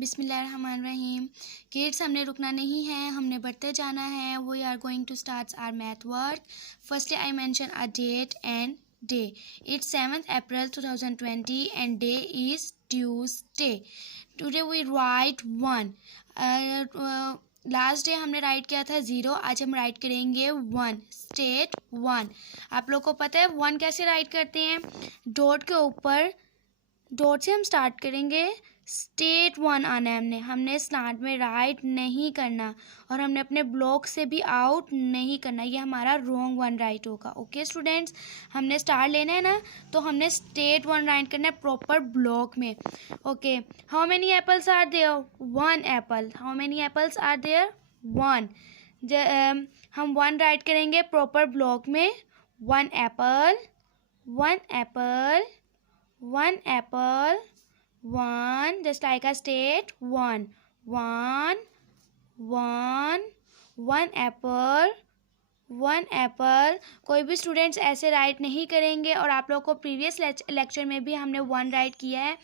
बिस्मिल्लाहिर्रहमानिर्रहीम। किड्स, हमने रुकना नहीं है, हमने बढ़ते जाना है। We are going to start our math work. Firstly I mention a date and day. It's 7th April 2020 and day is Tuesday. Today we write 1. Last day हमने राइट किया था 0, आज हम राइट करेंगे 1. स्टेट 1. आप लोग को पता है 1 कैसे राइट करते हैं? डॉट के ऊपर, डॉट से हम स्टार्ट करेंगे, स्टेट 1 आना है हमने स्लांट में राइट नहीं करना और हमने अपने ब्लॉक से भी आउट नहीं करना, ये हमारा रॉन्ग 1 राइट होगा। ओके स्टूडेंट्स, हमने स्टार लेना है ना, तो हमने स्टेट 1 राइट करना है प्रॉपर ब्लॉक में। Okay, how many apples are there? 1 apple. How many apples are there? 1। हम 1 राइट करेंगे प्रॉपर ब्लॉक में। 1 apple, 1 apple, 1 apple, 1, just like I state 1, 1, 1 apple, 1 apple। कोई भी स्टूडेंट्स ऐसे राइट नहीं करेंगे और आप लोग को प्रीवियस लेक्चर में भी हमने 1 राइट किया है,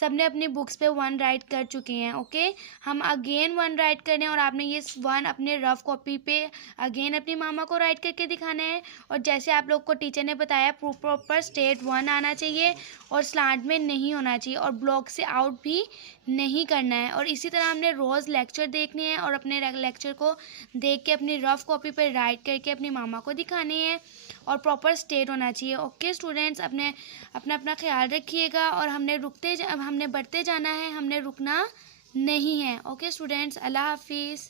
सबने अपनी बुक्स पे 1 राइट कर चुके हैं। ओके, हम अगेन 1 राइट करें और आपने ये 1 अपने रफ कॉपी पे अगेन अपनी मामा को राइट करके दिखाना है। और जैसे आप लोग को टीचर ने बताया, प्रॉपर स्टेट 1 आना चाहिए और स्लांट में नहीं होना चाहिए और ब्लॉक से आउट भी नहीं करना है। और इसी तरह हमने रोज़ लेक्चर देखने हैं और अपने लेक्चर को देख के अपनी रफ कॉपी पर राइट करके अपनी मामा को दिखाने हैं और प्रॉपर स्टेट होना चाहिए। ओके स्टूडेंट्स, अपना ख्याल रखिएगा और हमने बढ़ते जाना है, हमने रुकना नहीं है। ओके स्टूडेंट्स, अल्लाह हाफिज़।